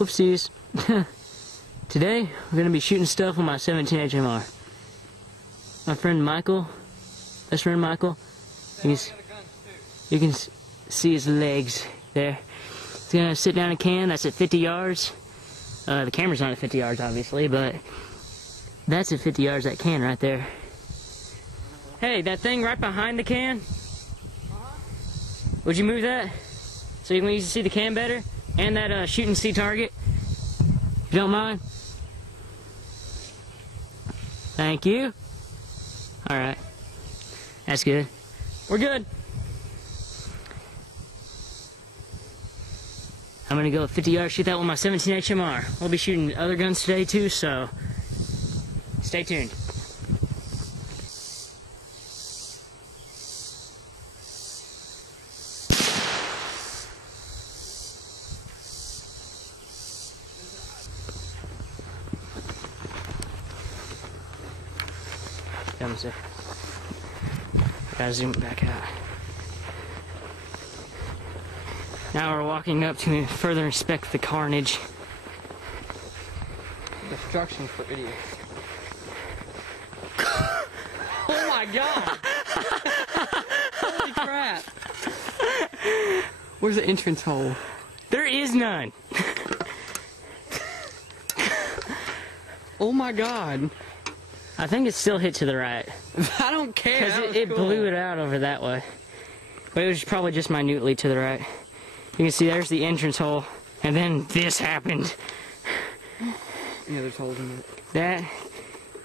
Whoopsies. Today, we're going to be shooting stuff on my 17 HMR. My friend Michael, best friend Michael, you can see his legs there. He's going to sit down a can, that's at 50 yards. The camera's not at 50 yards, obviously, but that's at 50 yards, that can right there. Hey, that thing right behind the can, would you move that so you can see the can better? And that shoot and see target, if you don't mind. Thank you. Alright, that's good. We're good. I'm gonna go 50 yards, shoot that with my 17 HMR. We'll be shooting other guns today too, so stay tuned. Come on, gotta zoom it back out. Now we're walking up to further inspect the carnage. Destruction for idiots. Oh my god! Holy crap! Where's the entrance hole? There is none! Oh my god! I think it's still hit to the right. I don't care. Because it blew it out over that way. But it was probably just minutely to the right. You can see there's the entrance hole, and then this happened. Yeah, there's holes in it. That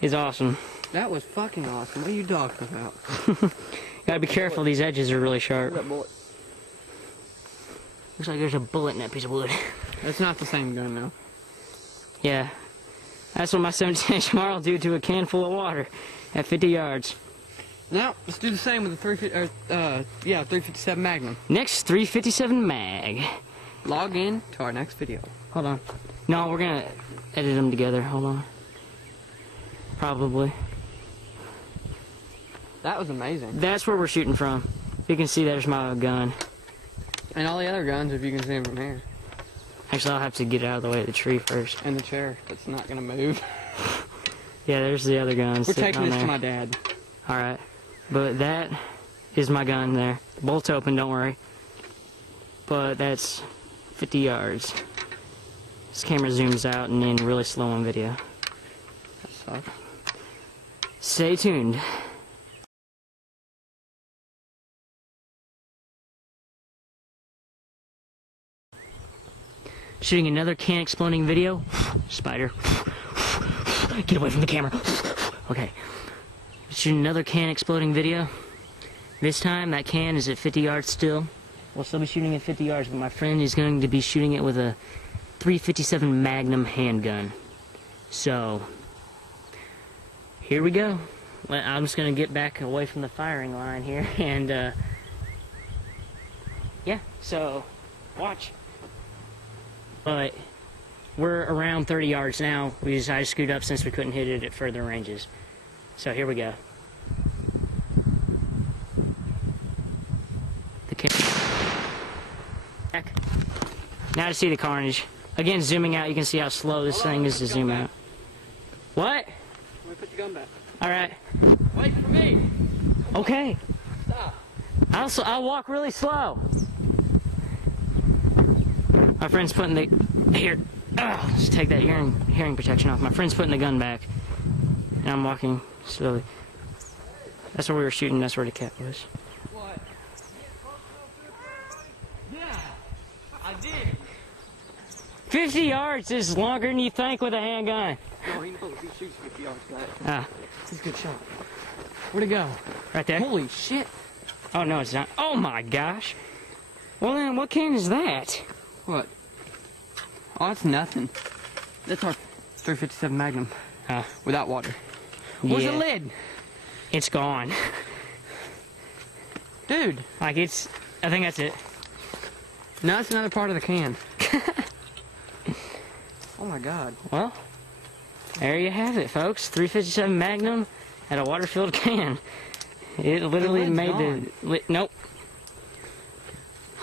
is awesome. That was fucking awesome. What are you talking about? Gotta be careful, these edges are really sharp. That bullet. Looks like there's a bullet in that piece of wood. That's not the same gun now. Yeah. That's what my 17 HMR will do to a can full of water at 50 yards. Now, let's do the same with the 357 Magnum. Next 357 mag. Log in to our next video. Hold on. No, we're gonna edit them together. Hold on. Probably. That was amazing. That's where we're shooting from. You can see there's my gun. And all the other guns, if you can see them from here. Actually, I'll have to get out of the way of the tree first. And the chair that's not gonna move. Yeah, there's the other guns. We're taking this to my dad. Alright. But that is my gun there. The bolt's open, don't worry. But that's 50 yards. This camera zooms out and in really slow on video. That sucks. Stay tuned. Shooting another can exploding video. Spider. Get away from the camera. Okay. Shooting another can exploding video. This time that can is at 50 yards still. We'll still be shooting at 50 yards, but my friend is going to be shooting it with a 357 Magnum handgun. So, here we go. I'm just going to get back away from the firing line here, and yeah, so watch. But we're around 30 yards now. We decided to scoot up since we couldn't hit it at further ranges. So here we go. The camera. Now to see the carnage. Again, zooming out, you can see how slow this thing is to zoom out. What? Let me put the gun back. Alright. Wait for me! Okay. Stop. I'll walk really slow. My friend's putting the... Here. Let's take that hearing protection off. My friend's putting the gun back. And I'm walking slowly. That's where we were shooting. That's where the cat was. What? Yeah, I did. 50 yards is longer than you think with a handgun. No, he knows he shoots 50 yards back. Ah, This is a good shot. Where'd it go? right there. Holy shit. Oh, no, it's not. Oh, my gosh. Well, then, what can is that? What? Oh, that's nothing. That's our 357 Magnum. Without water. Where's Yeah. the lid? It's gone. Dude. Like, it's... I think that's it. No, it's another part of the can. Oh my god. Well, there you have it, folks. 357 Magnum at a water-filled can. It literally lid's made gone. the... Nope.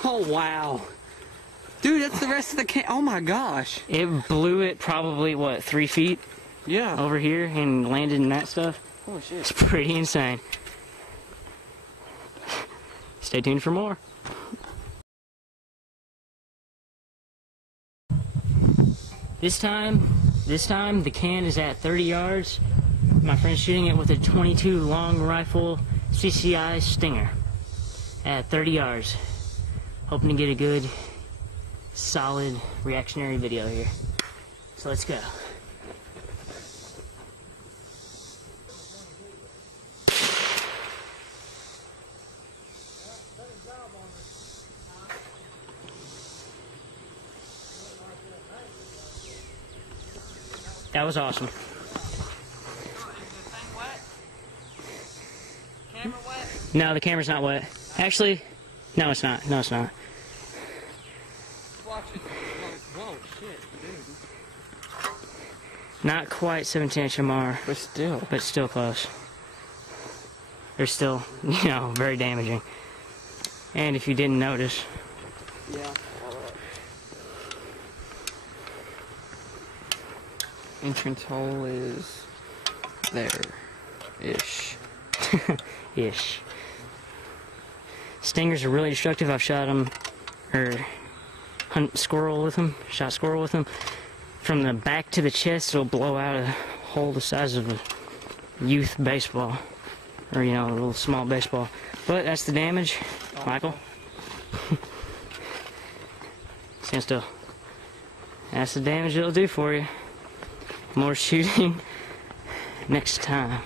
Oh wow. Dude, that's the rest of the can. Oh my gosh. It blew it probably, what, 3 feet Yeah. over here and landed in that stuff. Holy shit. It's pretty insane. Stay tuned for more. This time the can is at 30 yards. My friend's shooting it with a 22 long rifle CCI Stinger at 30 yards. Hoping to get a good, solid reactionary video here. So let's go. That was awesome. Camera wet? No, the camera's not wet. Actually, no, it's not. No, it's not. Watch it. Whoa, shit, dude. Not quite 17 HMR, But still close. They're still, you know, very damaging. And if you didn't notice, yeah. Alright. Entrance hole is there-ish. ish. Stingers are really destructive. I've shot them, or shot squirrel with them. From the back to the chest, it'll blow out a hole the size of a youth baseball, or you know, a little small baseball. But that's the damage, Michael. Stand still. That's the damage it'll do for you. More shooting next time.